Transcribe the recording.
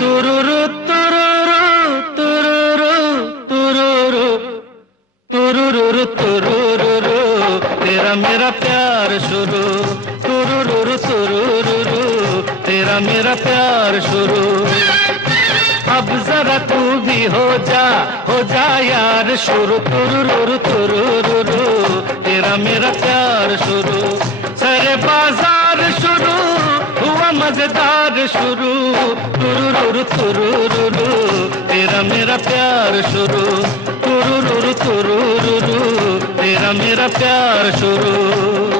तुरुरु तुरुरु तुरुरु तुरुरु तुरुरु तुरुरु तेरा मेरा प्यार शुरू। तुरुरु तुरुरु तेरा मेरा प्यार शुरू। अब जरा तू भी हो जा यार शुरू। तुरुरु तुरुरु तेरा मेरा प्यार शुरू। सारे बाजार शुरू हुआ मजेदार शुरू। तुरुरु तुरुरु तेरा मेरा प्यार शुरू। तुरुरु तुरुरु तेरा मेरा प्यार शुरू।